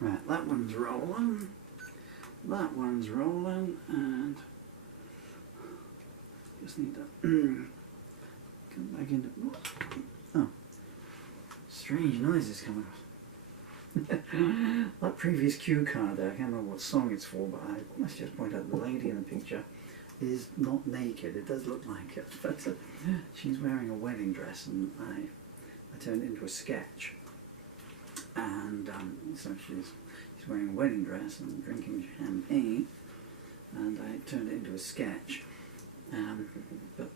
Right, that one's rolling. That one's rolling, and just need to come back into. Oh, strange noises coming up. That previous cue card there, I can't remember what song it's for, but I must just point out the lady in the picture is not naked. It does look like it, but she's wearing a wedding dress, and I turned it into a sketch. And so she's wearing a wedding dress and drinking champagne, and I turned it into a sketch. But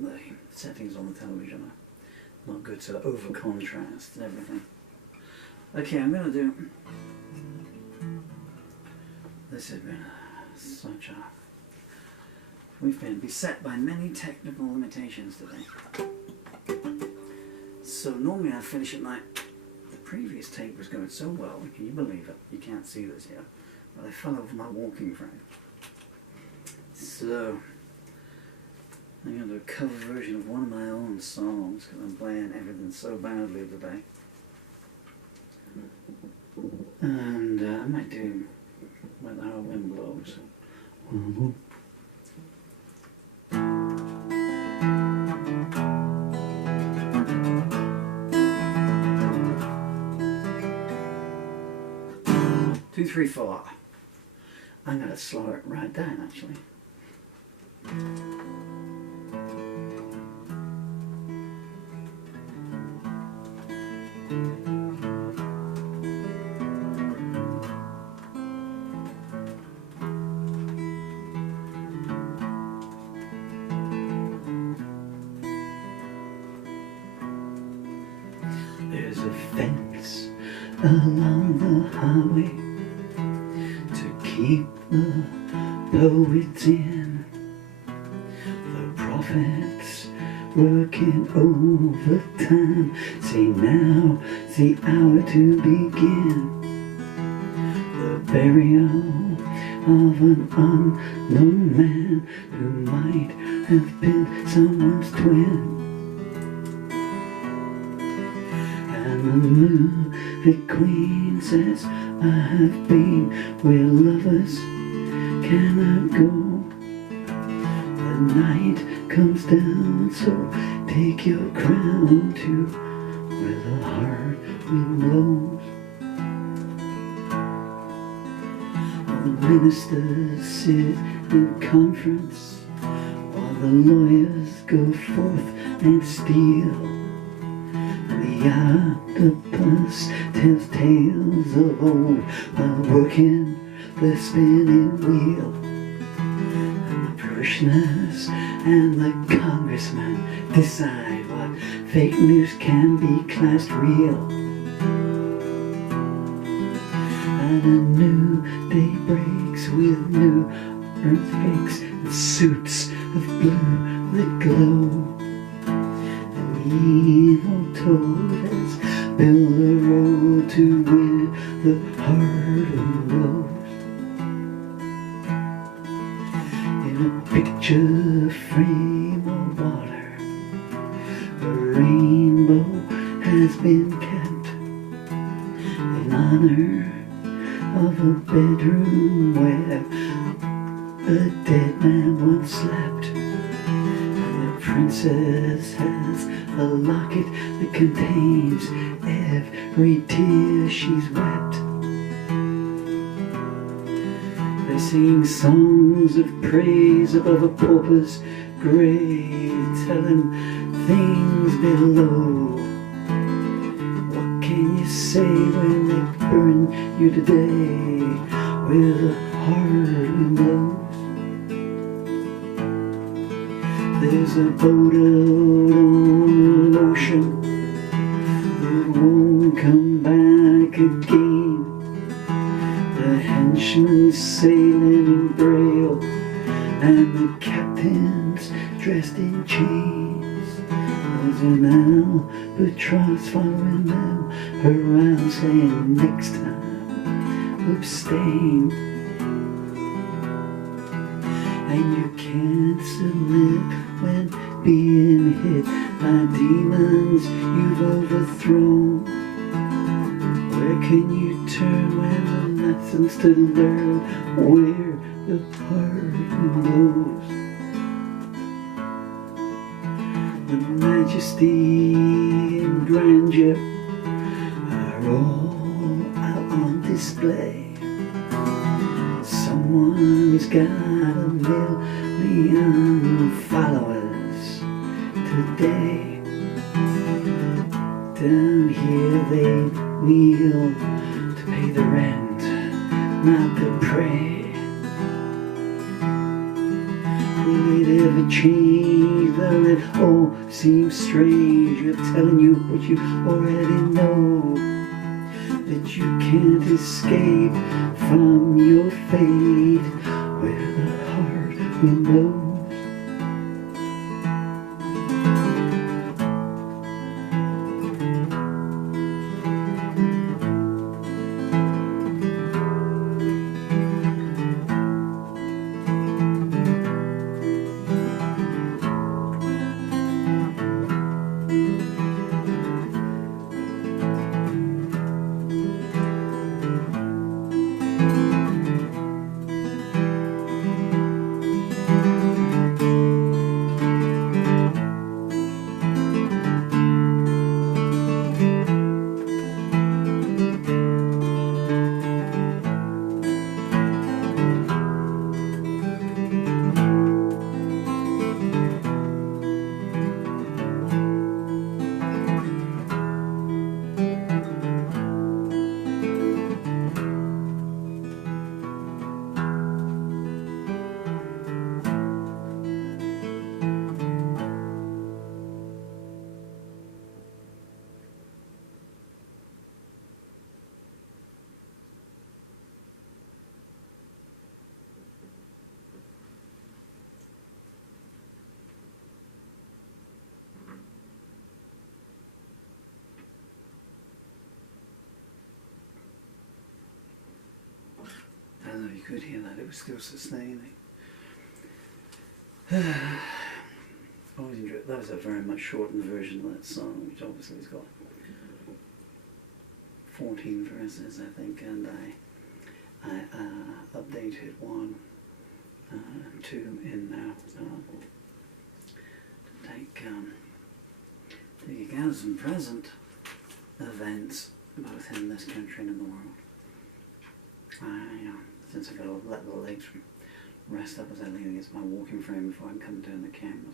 the settings on the television are not good, so over contrast and everything. Okay, I'm going to do. This has been such a. We've been beset by many technical limitations today. So normally I finish at night. The previous tape was going so well, can you believe it? You can't see this here, but I fell over my walking frame. So I'm going to do a cover version of one of my own songs because I'm playing everything so badly today. And I might do When the Wind Blows. 2, 3, 4. I'm going to slow it right down actually. There's a fence along the highway to keep the poets in. The prophets working overtime say now's the hour to begin. The burial of an unknown man who might have been someone's twin. And the movie queen says, I have been where lovers cannot go. The night comes down, so take your crown to where the hard wind blows. The ministers sit in conference while the lawyers go forth and steal. The octopus tells tales of old while working the spinning wheel. And the parishioners and the congressmen decide what fake news can be classed real. And a new day breaks with new earthquakes and suits of blue that glow. Evil toad has built a road to where the hard wind blows. In a picture frame of water, a rainbow has been kept in honor of a bedroom where a dead man once slept. And the princess has a locket that contains every tear she's wept. They sing songs of praise above a pauper's grave, telling things below. What can you say when they burn you today with a hard wind blows? There's a boat out on an ocean that won't come back again. The henchman's sailing in braille, and the captain's dressed in chains. There's an albatross following them around, saying next time abstain. And you can't submit when being hit by demons you've overthrown. Where can you turn when the nothing's to learn where the parting goes. The majesty and grandeur are all out on display. Someone's got a million followers today. Down here they kneel to pay the rent, not to pray. Will it ever change? Will it all seem strange? You're telling you what you already know, that you can't escape from your fate where the heart will blow. I don't know if you could hear that, it was still sustaining. Always enjoyed, that was a very much shortened version of that song, which obviously has got 14 verses, I think, and I updated one, 2 in now, to take account of some present events, both in this country and in the world. Since I've got to let the legs rest up as I lean against my walking frame before I come down the camera.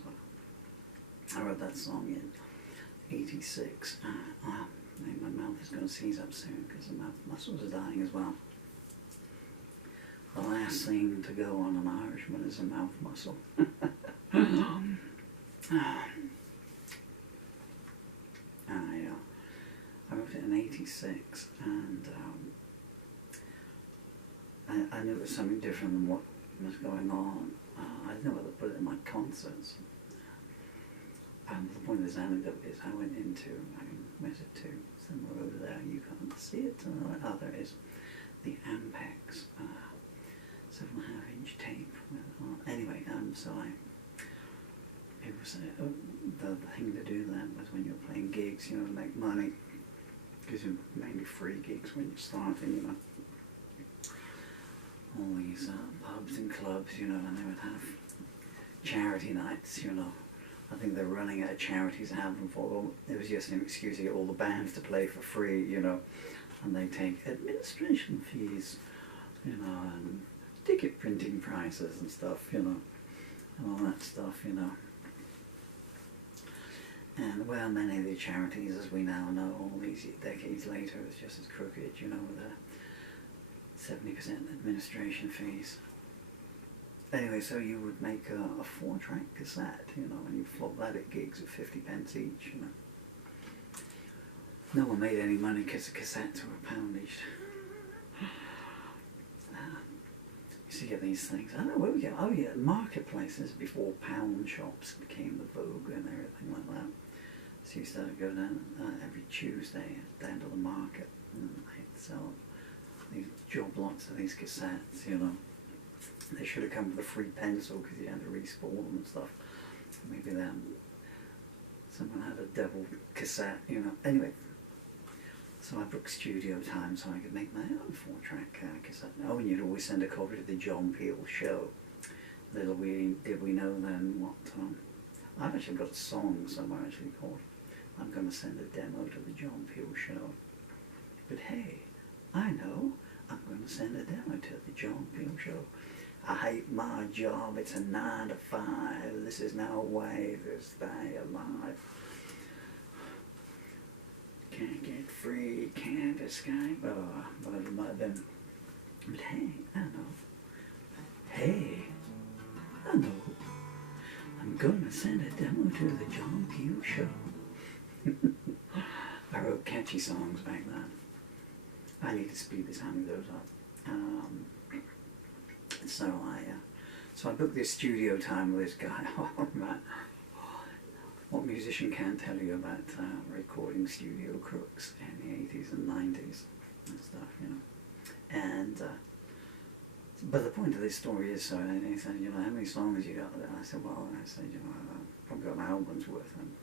So I wrote that song in '86. I think my mouth is going to seize up soon because the mouth muscles are dying as well. The last thing to go on an Irishman is a mouth muscle. I wrote it in '86, and I knew it was something different than what was going on. I didn't know whether to put it in my concerts. The point of this anecdote is I went to somewhere over there, you can't see it, there is the Ampex 7.5-inch tape. Anyway, so people say, oh, the thing to do then was when you're playing gigs, you know, to make money, because you're mainly free gigs when you're starting, you know. All these pubs and clubs, you know, and they would have charity nights, you know. I think they're running out of charities to have them for. Well, it was just an excuse to get all the bands to play for free, you know, and they take administration fees, you know, and ticket printing prices and stuff, you know, and all that stuff, you know. And well, many of the charities, as we now know, all these decades later, is just as crooked, you know, with 70% administration fees. Anyway, so you would make a 4-track cassette, you know, and you flop that at gigs at 50 pence each, you know. No one made any money because the cassettes were £1 each. You get these things. I don't know where we get. Oh yeah, marketplaces before pound shops became the vogue and everything like that. So you started to go down every Tuesday down to the market, and they'd sell these job lots of these cassettes, you know. They should have come with a free pencil because you had to re-spool them and stuff. Maybe then someone had a double cassette, you know. Anyway, So I booked studio time so I could make my own 4-track cassette. Oh, and you'd always send a copy to the John Peel show. Little did we know then what... I've actually got a song somewhere actually called I'm going to send a demo to the John Peel show. But hey, I know I'm going to send a demo to the John Peel show. I hate my job, it's a 9 to 5, this is no way to stay alive. Can't get free, can't escape, whatever it might have been. But hey, I know. Hey, I know. I'm gonna send a demo to the John Peel show. I wrote catchy songs back then. I need to speed this anecdote up. So I booked this studio time with this guy. Oh man, what musician can't tell you about recording studio crooks in the 80s and 90s and stuff, you know? And but the point of this story is, so he said, you know, how many songs you got? And I said, well, you know, I've probably got an album's worth, and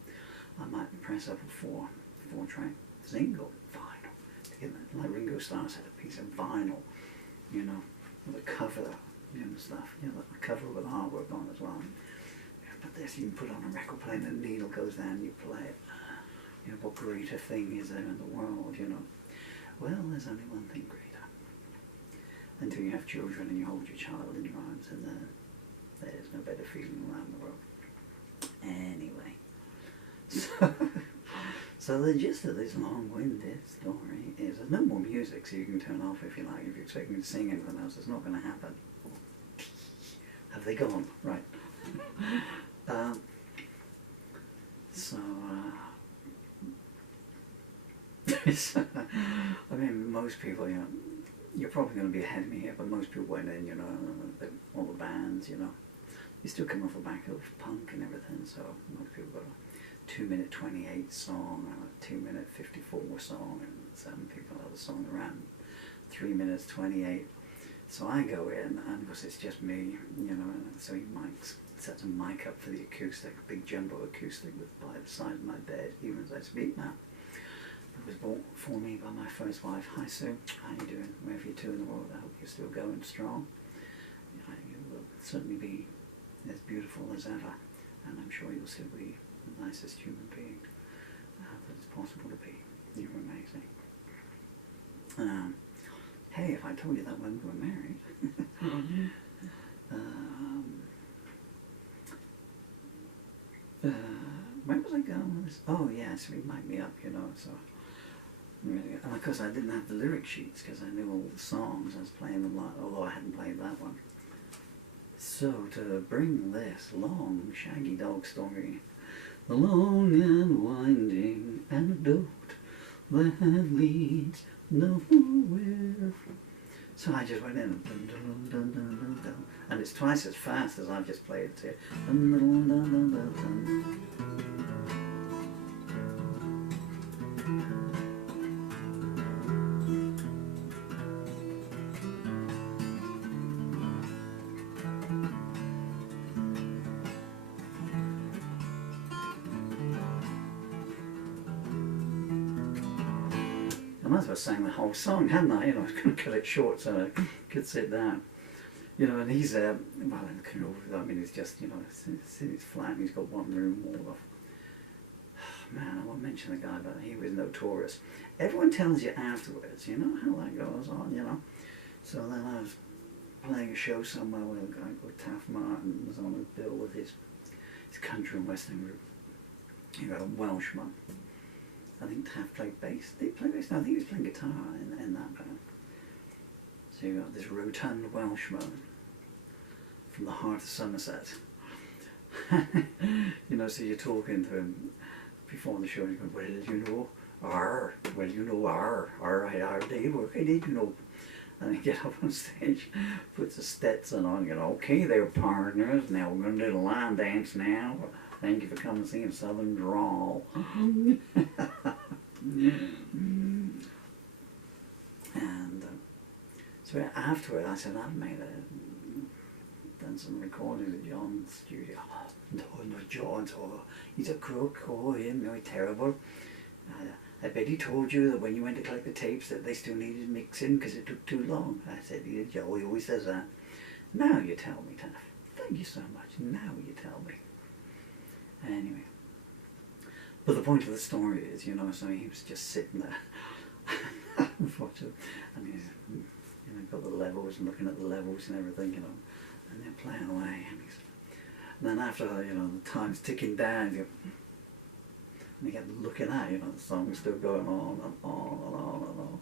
I might press up a 4-track single vinyl to get that. Like Ringo Starr's had a piece of vinyl, you know, with a cover, you know, stuff, you know, a cover with artwork on as well. But this you can put on a record player and the needle goes down and you play it. You know, what greater thing is there in the world, you know? Well, there's only one thing greater. Until you have children and you hold your child in your arms, and there's no better feeling around the world. Anyway, so the gist of this long-winded story is there's no more music, so you can turn off if you like. If you expect me to sing anything else, it's not going to happen. Have they gone? Right. I mean, most people, you know, you're probably going to be ahead of me here, but most people went in, you know, all the bands, you know, you still come off the back of punk and everything, so most people got a 2-minute 28 song, and a 2-minute 54 song, and some people have a song around 3 minutes 28. So I go in, and of course it's just me, you know, and so he sets a mic up for the acoustic, big jumbo acoustic by the side of my bed, even as I speak now. It was bought for me by my first wife. Hi Sue, how you doing? Wherever you're to in the world, I hope you're still going strong. You will certainly be as beautiful as ever, and I'm sure you'll still be the nicest human being that it's possible to be. You're amazing. Hey, if I told you that when we were married, where was I going with this? Oh yeah, so he mic'd me up, you know, so. And of course I didn't have the lyric sheets because I knew all the songs. I was playing them live, although I hadn't played that one. So to bring this long, shaggy dog story, the long and winding anecdote that leads nowhere. So I just went in and dun, dun, dun, dun, dun, dun, and it's twice as fast as I've just played it here. Dun, dun, dun, dun, dun, dun. I might as well sang the whole song, hadn't I? You know, I was going to cut it short so I could sit down. You know, and he's, well, I mean, it's just, you know, it's flat and he's got one room walled off. Man, I won't mention the guy, but he was notorious. Everyone tells you afterwards, you know, how that goes on, you know. So then I was playing a show somewhere with a guy called Taff Martin was on a bill with his country and western group. He got a Welshman. I think Taff played bass. Did he play bass? No, I think he was playing guitar in that band. So you got this rotund Welshman from the heart of Somerset. You know, so you're talking to him before the show and you go, well, you know, Dave, okay, did you know? And then get up on stage, puts a Stetson on, you know, okay, they're partners, now we're going to do the line dance now. Thank you for coming and seeing Southern Drawl. And so afterward, I said, I've done some recordings at John's studio. Oh, no, John, oh, he's a crook, oh, him, no, he's terrible. I bet he told you that when you went to collect the tapes that they still needed mixing because it took too long. I said, yeah, Joe, he always says that. Now you tell me, Taff. Thank you so much. Now you tell me. Anyway. But the point of the story is, you know, so he was just sitting there. And he's, you know, got the levels and looking at the levels and everything, you know, and they're playing away. And then after, you know, the time's ticking down, and he kept looking at, you know, the song's still going on and on and on and on.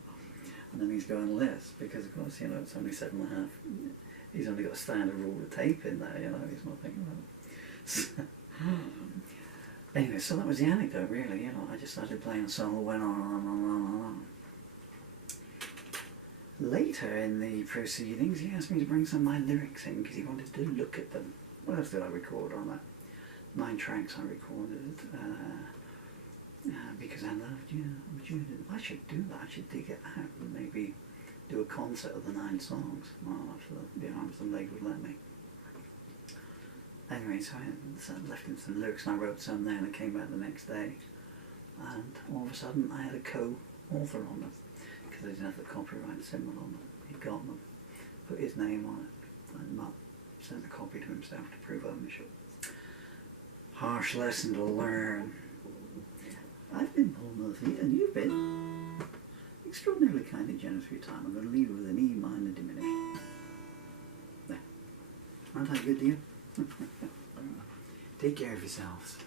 And then he's going this, because of course, you know, it's only 7.5. He's only got a standard rule of tape in there, you know, he's not thinking about it. Anyway, so that was the anecdote, really, you know, I just started playing a song that went on and on and on and on. Later in the proceedings, he asked me to bring some of my lyrics in because he wanted to look at them. What else did I record on that? 9 tracks I recorded because I loved you. I should do that. I should dig it out and maybe do a concert of the 9 songs. Well, after the arms and legs would let me. Anyway, so I left him some lyrics and I wrote some there and I came back the next day. And all of a sudden I had a co-author on them. Because I didn't have the copyright symbol on them. He'd got them, put his name on it, and Matt sent a copy to himself to prove ownership. Harsh lesson to learn. I've been Paul Murphy, and you've been extraordinarily kind and generous for your time. I'm going to leave you with an E minor diminished. There. Aren't I good to you? Take care of yourselves.